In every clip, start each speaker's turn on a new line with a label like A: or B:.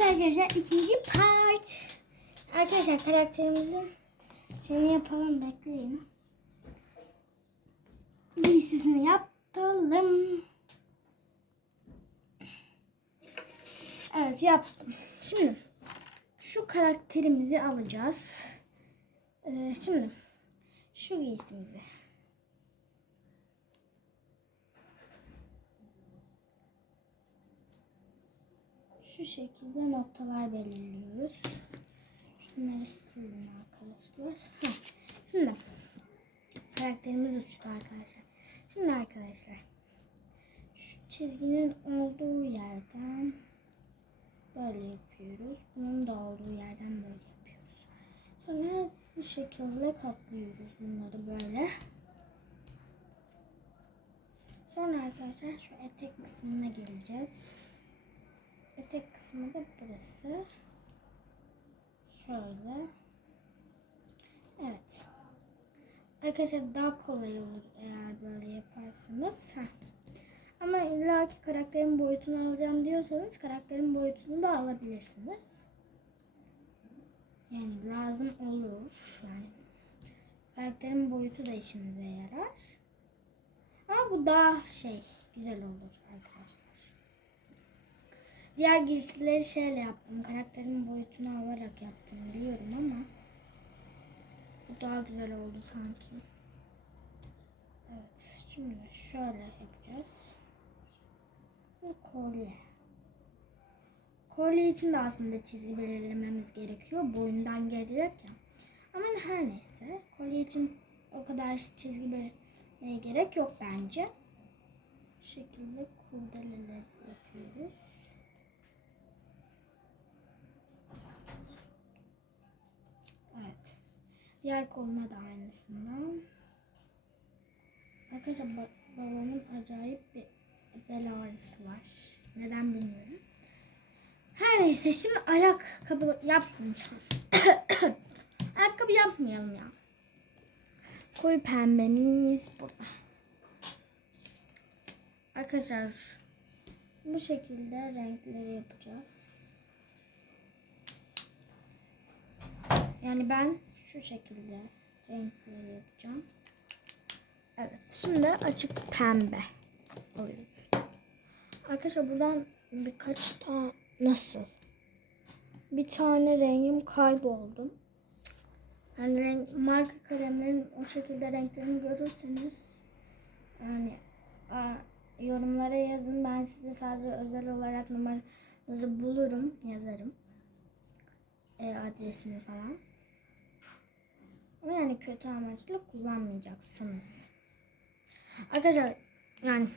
A: Arkadaşlar ikinci part. Arkadaşlar karakterimizin şeyini yapalım bekleyin. Giysisini yapalım. Evet yaptım. Şimdi şu karakterimizi alacağız. Ee, şimdi şu giysimizi. Şu şekilde noktalar belirliyoruz. Şunları silin arkadaşlar. Heh, Şimdi karakterimiz uçtu arkadaşlar. Şimdi arkadaşlar şu çizginin olduğu yerden böyle yapıyoruz. Bunun da olduğu yerden böyle yapıyoruz. Sonra bu şekilde katlıyoruz bunları böyle. Sonra arkadaşlar şu etek kısmına geleceğiz. Etek kısmı da burası. Şöyle. Evet. Arkadaşlar daha kolay olur eğer böyle yaparsanız. Heh. Ama illa ki karakterin boyutunu alacağım diyorsanız karakterin boyutunu da alabilirsiniz. Yani lazım olur. Yani karakterin boyutu da işinize yarar. Ama bu daha şey güzel olur arkadaşlar. Diğer giysileri şeyle yaptım. Karakterin boyutunu alarak yaptım biliyorum ama bu daha güzel oldu sanki. Evet. Şimdi şöyle yapacağız. Bu kolye. Kolye için de aslında çizgi belirlememiz gerekiyor. Boyundan gelirken. Ama her neyse. Kolye için o kadar çizgi belirlemeye gerek yok bence. Bu şekilde kurdeleler yapıyoruz. Evet. Diğer koluna da aynısından. Arkadaşlar ba- babamın acayip bir bel ağrısı var. Neden bilmiyorum. Her neyse şimdi ayakkabı yapmayacağım. ayakkabı yapmayalım ya. Koyu pembemiz burada. Arkadaşlar bu şekilde renkleri yapacağız. Yani ben şu şekilde renkleri yapacağım. Evet şimdi açık pembe alıyoruz. Arkadaşlar buradan birkaç tane nasıl? Bir tane rengim kayboldu. Yani renk, marka kalemlerin o şekilde renklerini görürseniz yani a, yorumlara yazın. Ben size sadece özel olarak numaranızı bulurum, yazarım. E, adresini falan. Ama yani kötü amaçlı kullanmayacaksınız. Arkadaşlar yani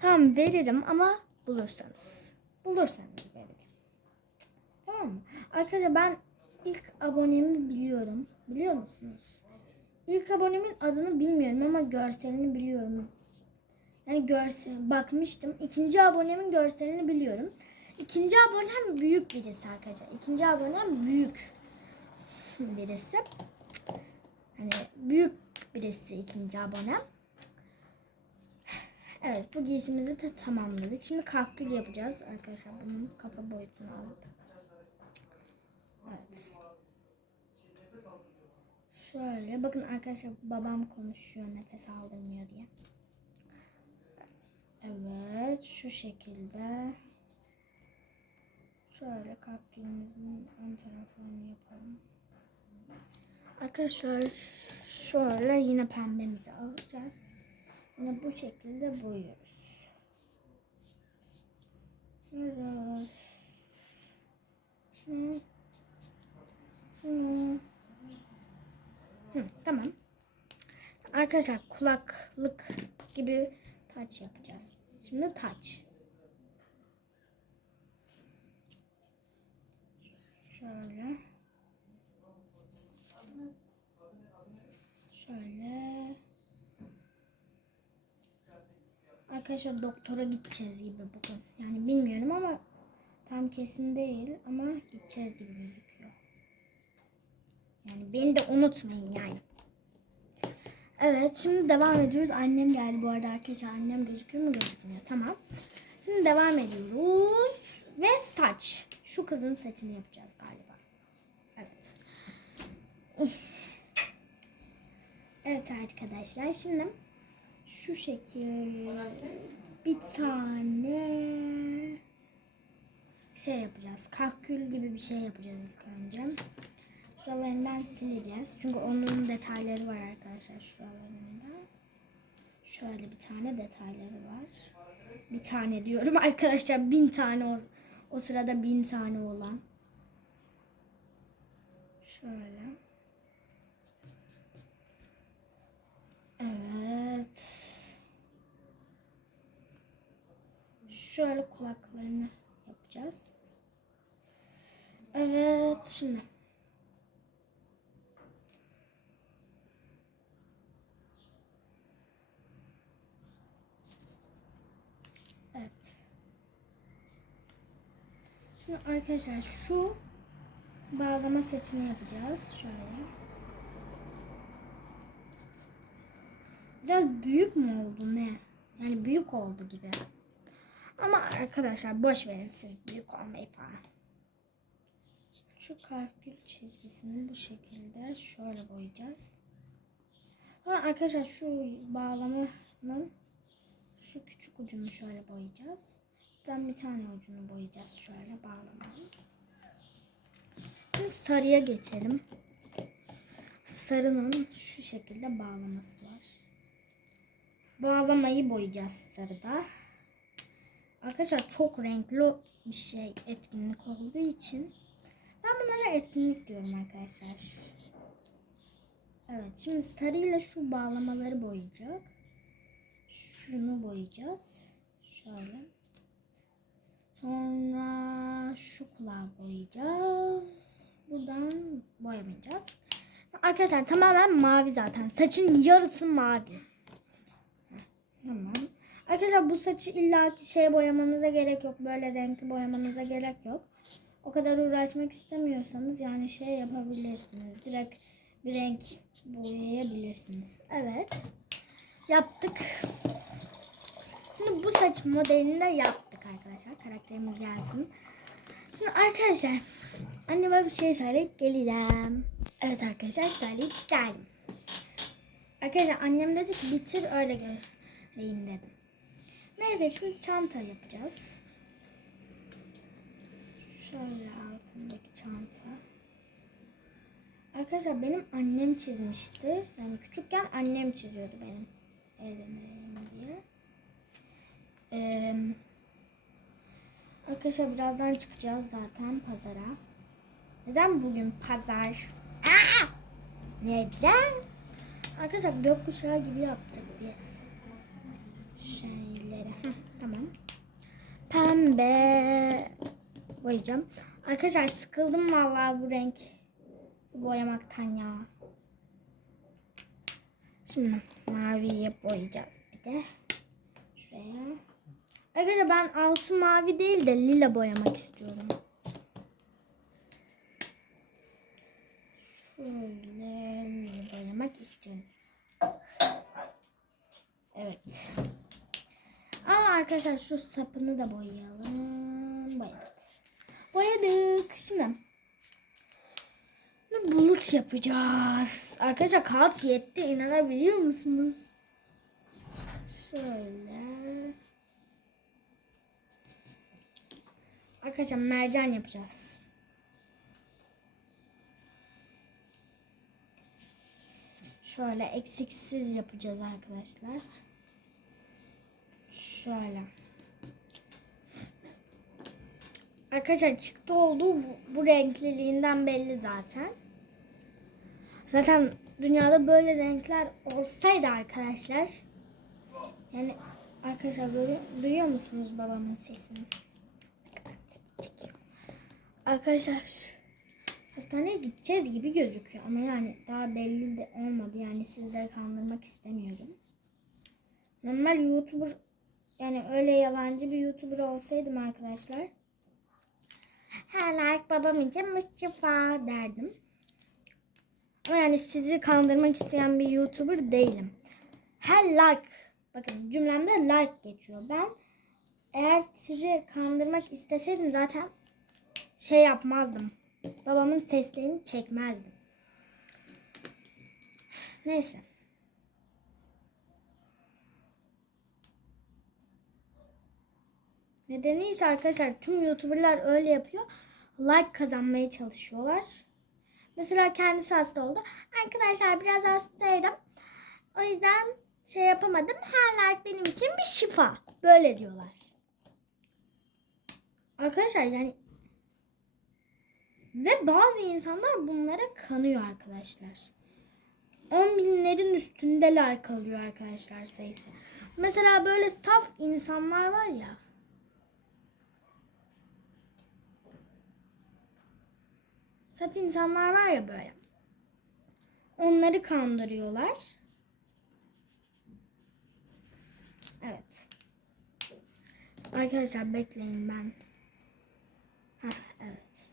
A: tamam veririm ama bulursanız. Bulursanız veririm. Tamam mı? Arkadaşlar ben ilk abonemi biliyorum. Biliyor musunuz? İlk abonemin adını bilmiyorum ama görselini biliyorum. Yani görsel bakmıştım. İkinci abonemin görselini biliyorum. İkinci abonem büyük birisi arkadaşlar. İkinci abonem büyük birisi. Hani büyük birisi ikinci abonem. Evet bu giysimizi de tamamladık. Şimdi kalkül yapacağız arkadaşlar. Bunun kafa boyutunu alıp. Evet. Şöyle bakın arkadaşlar babam konuşuyor nefes aldırmıyor diye. Evet şu şekilde. Şöyle kalkülümüzün ön taraflarını yapalım. Arkadaşlar şöyle yine pembemizi alacağız. Yine bu şekilde boyuyoruz. Evet. Tamam. Arkadaşlar kulaklık gibi taç yapacağız. Şimdi taç. Şöyle. Şöyle. Arkadaşlar doktora gideceğiz gibi bugün. Yani bilmiyorum ama tam kesin değil ama gideceğiz gibi gözüküyor. Yani beni de unutmayın yani. Evet şimdi devam ediyoruz. Annem geldi bu arada arkadaşlar. Annem gözüküyor mu gözükmüyor. Tamam. Şimdi devam ediyoruz. Ve saç. Şu kızın saçını yapacağız galiba. Evet. Evet arkadaşlar şimdi şu şekil bir tane şey yapacağız. Kahkül gibi bir şey yapacağız ilk önce. Şuralarından sileceğiz. Çünkü onun detayları var arkadaşlar şuralarında. Şöyle bir tane detayları var. Bir tane diyorum arkadaşlar bin tane o, o sırada bin tane olan. Şöyle. Evet. Şöyle kulaklarını yapacağız. Evet şimdi. Evet. Şimdi arkadaşlar şu bağlama saçını yapacağız. Şöyle. Biraz büyük mü oldu ne? Yani büyük oldu gibi. Ama arkadaşlar boş verin siz büyük olmayı falan. Şu kalkül çizgisini bu şekilde şöyle boyayacağız. Sonra arkadaşlar şu bağlamanın şu küçük ucunu şöyle boyayacağız. Ben bir tane ucunu boyayacağız şöyle bağlamanın. Şimdi sarıya geçelim. Sarının şu şekilde bağlaması var. Bağlamayı boyayacağız sarıda. Arkadaşlar çok renkli bir şey etkinlik olduğu için ben bunlara etkinlik diyorum arkadaşlar. Evet şimdi sarıyla şu bağlamaları boyayacak. Şunu boyayacağız. Şöyle. Sonra şu kulağı boyayacağız. Buradan boyamayacağız. Arkadaşlar tamamen mavi zaten. Saçın yarısı mavi. Tamam. Arkadaşlar bu saçı illaki şey boyamanıza gerek yok. Böyle renkli boyamanıza gerek yok. O kadar uğraşmak istemiyorsanız yani şey yapabilirsiniz. Direkt bir renk boyayabilirsiniz. Evet. Yaptık. Şimdi bu saç modelini de yaptık arkadaşlar. Karakterimiz gelsin. Şimdi arkadaşlar anneme bir şey söyleyip geleceğim. Evet arkadaşlar söyleyip geldim. Arkadaşlar annem dedi ki bitir öyle göreyim dedim. Neyse şimdi çanta yapacağız. Şöyle altındaki çanta. Arkadaşlar benim annem çizmişti. Yani küçükken annem çiziyordu benim evleneyim diye. Ee, arkadaşlar birazdan çıkacağız zaten pazara. Neden bugün pazar? Aa! Neden? Arkadaşlar gökkuşağı gibi yaptık biz. Şeyleri. Heh, tamam. Pembe boyayacağım. Arkadaşlar sıkıldım vallahi bu renk boyamaktan ya. Şimdi maviye boyayacağız bir de. Şuraya. Arkadaşlar ben altı mavi değil de lila boyamak istiyorum. Şöyle boyamak istiyorum. Evet. Aa arkadaşlar şu sapını da boyayalım. Boyadık. Boyadık. Şimdi bulut yapacağız. Arkadaşlar kağıt yetti. inanabiliyor musunuz? Şöyle. Arkadaşlar mercan yapacağız. Şöyle eksiksiz yapacağız arkadaşlar. Şöyle. Arkadaşlar çıktı olduğu bu, bu renkliliğinden belli zaten. Zaten dünyada böyle renkler olsaydı arkadaşlar. Yani arkadaşlar görüyor, duyuyor musunuz babamın sesini? Arkadaşlar hastaneye gideceğiz gibi gözüküyor ama yani daha belli de olmadı yani sizleri kandırmak istemiyorum. Normal YouTuber yani öyle yalancı bir YouTuber olsaydım arkadaşlar her like babam için Mustafa derdim. Ama yani sizi kandırmak isteyen bir YouTuber değilim. Her like bakın cümlemde like geçiyor. Ben eğer sizi kandırmak isteseydim zaten şey yapmazdım. Babamın seslerini çekmezdim. Neyse. Nedeni ise arkadaşlar tüm YouTuber'lar öyle yapıyor. Like kazanmaya çalışıyorlar. Mesela kendisi hasta oldu. Arkadaşlar biraz hastaydım. O yüzden şey yapamadım. Her like benim için bir şifa. Böyle diyorlar. Arkadaşlar yani ve bazı insanlar bunlara kanıyor arkadaşlar. 10 binlerin üstünde like alıyor arkadaşlar sayısı. Mesela böyle saf insanlar var ya. Saf insanlar var ya böyle. Onları kandırıyorlar. Evet. Arkadaşlar bekleyin ben. Heh, evet.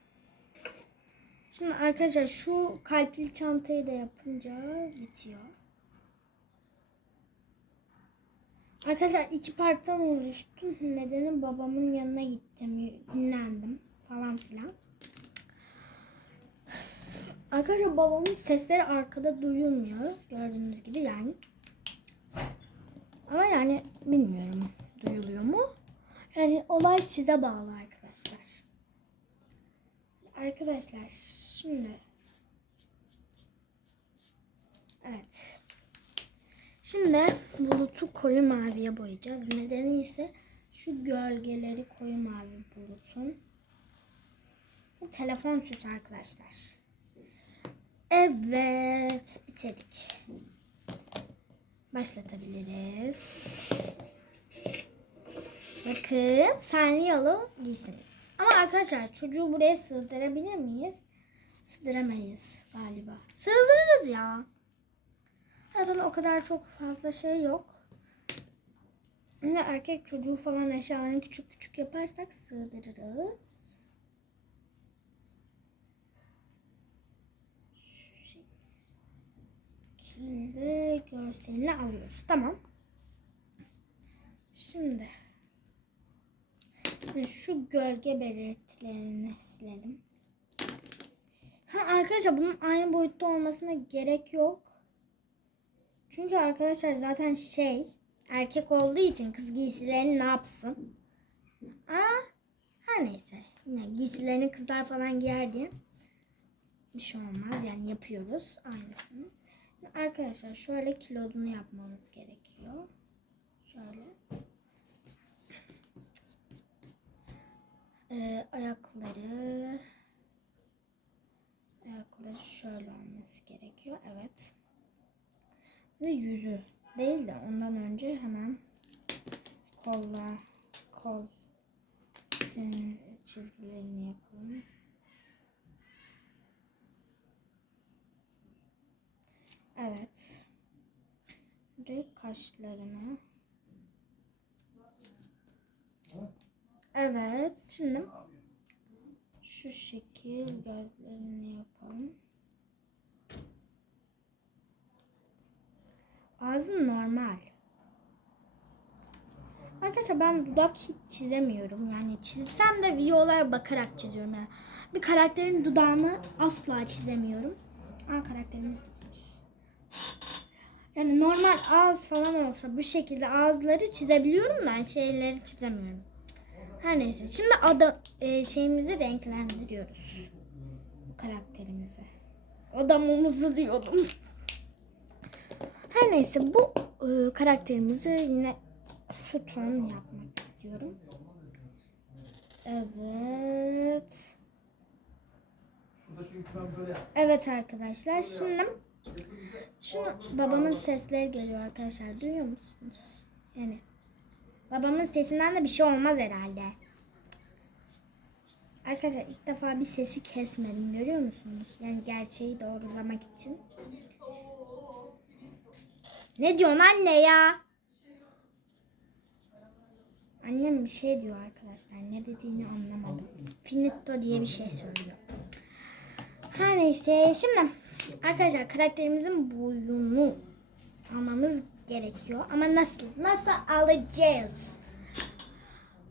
A: Şimdi arkadaşlar şu kalpli çantayı da yapınca bitiyor. Arkadaşlar iki parktan oluştu. Nedeni babamın yanına gittim, dinlendim falan filan. Arkadaşlar babamın sesleri arkada duyulmuyor. Gördüğünüz gibi yani. Ama yani bilmiyorum duyuluyor mu? Yani olay size bağlı arkadaşlar. Arkadaşlar şimdi Evet. Şimdi bulutu koyu maviye boyayacağız. Nedeni ise şu gölgeleri koyu mavi bulutun. Bu telefon süsü arkadaşlar. Evet, bitirdik. Başlatabiliriz. Bakın saniye yolu giysiniz. Ama arkadaşlar çocuğu buraya sığdırabilir miyiz? Sığdıramayız galiba. Sığdırırız ya. Zaten o kadar çok fazla şey yok. Yine erkek çocuğu falan eşyalarını küçük küçük yaparsak sığdırırız. Şekilde görselini alıyoruz. Tamam. Şimdi Şimdi şu gölge belirtilerini silelim. Ha arkadaşlar bunun aynı boyutta olmasına gerek yok. Çünkü arkadaşlar zaten şey erkek olduğu için kız giysilerini ne yapsın? Aa, her neyse. Yine giysilerini kızlar falan giyer diye bir şey olmaz. Yani yapıyoruz aynısını. Arkadaşlar şöyle kilodunu yapmamız gerekiyor. Şöyle. Ee, ayakları ayakları şöyle olması gerekiyor. Evet. Ve yüzü değil de ondan önce hemen kolla kol çizgilerini yapalım. Evet. Ve kaşlarını. Evet. Şimdi şu şekil gözlerini yapalım. Ağzı normal. Arkadaşlar ben dudak hiç çizemiyorum. Yani çizsem de videolara bakarak çiziyorum. Yani bir karakterin dudağını asla çizemiyorum. Aa karakterimiz bitmiş. Yani normal ağız falan olsa bu şekilde ağızları çizebiliyorum da şeyleri çizemiyorum. Her neyse. Şimdi ada e, şeyimizi renklendiriyoruz. Bu karakterimizi. Adamımızı diyordum. Her neyse bu e, karakterimizi yine şu ton yapmak istiyorum. Evet. Evet arkadaşlar şimdi şunu babamın sesleri geliyor arkadaşlar duyuyor musunuz? Yani babamın sesinden de bir şey olmaz herhalde. Arkadaşlar ilk defa bir sesi kesmedim görüyor musunuz? Yani gerçeği doğrulamak için. Ne diyorsun anne ya? Annem bir şey diyor arkadaşlar. Ne dediğini anlamadım. Finito diye bir şey söylüyor. Her neyse şimdi arkadaşlar karakterimizin boyunu almamız gerekiyor. Ama nasıl? Nasıl alacağız?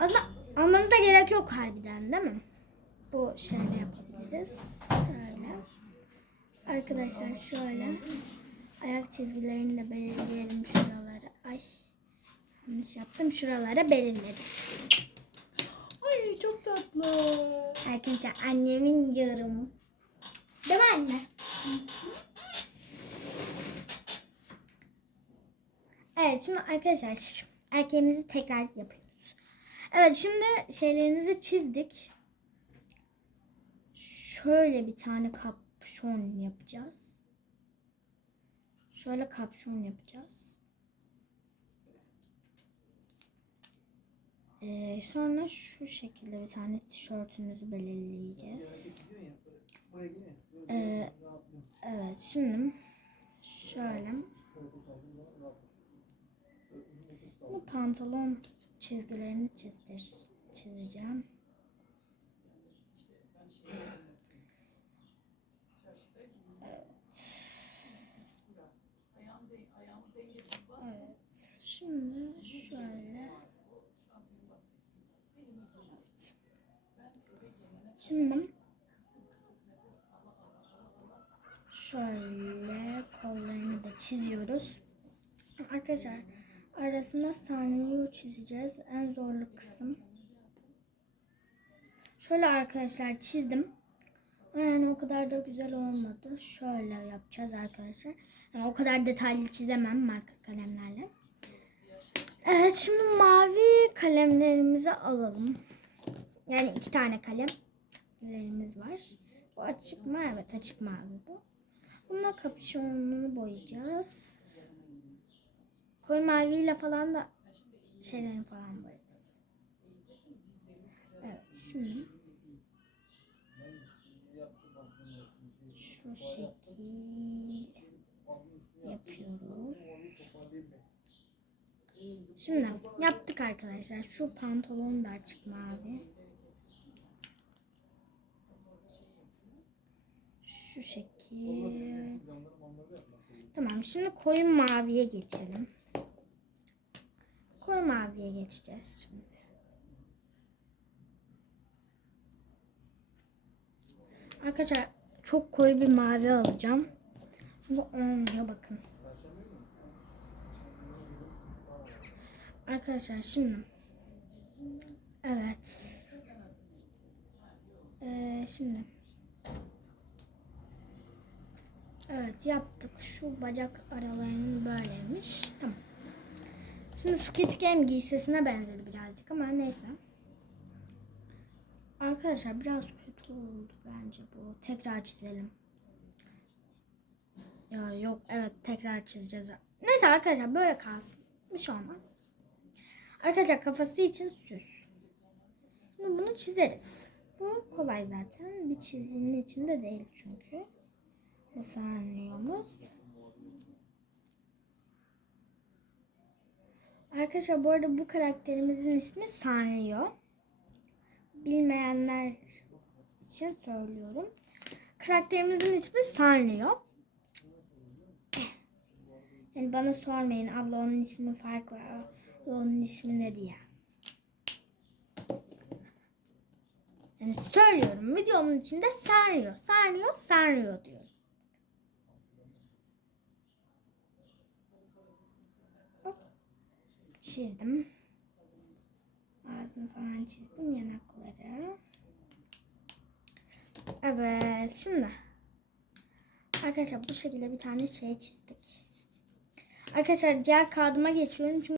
A: Aslında almamıza gerek yok harbiden değil mi? bu şöyle yapabiliriz. Şöyle. Arkadaşlar şöyle ayak çizgilerini de belirleyelim şuralara. Ay yanlış yaptım. Şuralara belirledim.
B: Ay çok tatlı.
A: Arkadaşlar annemin yorumu. Değil mi? Evet şimdi arkadaşlar erkeğimizi tekrar yapıyoruz. Evet şimdi şeylerinizi çizdik. Şöyle bir tane kapşon yapacağız. Şöyle kapşon yapacağız. Ee, sonra şu şekilde bir tane tişörtümüzü belirleyeceğiz. Ee, evet şimdi şöyle bu pantolon çizgilerini çizdir, çizeceğim. Evet. Şimdi şöyle Şimdi şöyle kollarını da çiziyoruz. Arkadaşlar arasında sanyo çizeceğiz. En zorlu kısım. Şöyle arkadaşlar çizdim. Yani o kadar da güzel olmadı. Şöyle yapacağız arkadaşlar. Yani o kadar detaylı çizemem marka kalemlerle. Evet şimdi mavi kalemlerimizi alalım. Yani iki tane kalemlerimiz var. Bu açık mı? Evet açık mavi bu. Bununla kapüşonunu boyayacağız. Koyu maviyle falan da şeylerini falan boyarız. Evet şimdi şu şekil yapıyoruz. Şimdi yaptık arkadaşlar. Şu pantolon da açık mavi. Şu şekil. Tamam şimdi koyu maviye geçelim. Koyu maviye geçeceğiz şimdi. Arkadaşlar çok koyu bir mavi alacağım. Çünkü olmuyor bakın. Arkadaşlar şimdi evet Ee, şimdi evet yaptık. Şu bacak aralarının böyleymiş. Tamam. Şimdi Squid Game giysisine benzedi birazcık ama neyse. Arkadaşlar biraz kötü oldu bence bu. Tekrar çizelim. Ya yok evet tekrar çizeceğiz. Neyse arkadaşlar böyle kalsın. Bir şey olmaz. Arkadaşlar kafası için süs. Şimdi bunu çizeriz. Bu kolay zaten. Bir çizginin içinde değil çünkü. Bu saniyomuz. Arkadaşlar bu arada bu karakterimizin ismi Sanrio. Bilmeyenler için söylüyorum. Karakterimizin ismi Sanrio. Yani bana sormayın abla onun ismi farklı. Onun ismi ne diye. Yani söylüyorum videomun içinde Sanrio, Sanrio, Sanrio diyorum. Çizdim. Ağzını falan çizdim yanakları. Evet şimdi arkadaşlar bu şekilde bir tane şey çizdik. Arkadaşlar diğer kağıdıma geçiyorum çünkü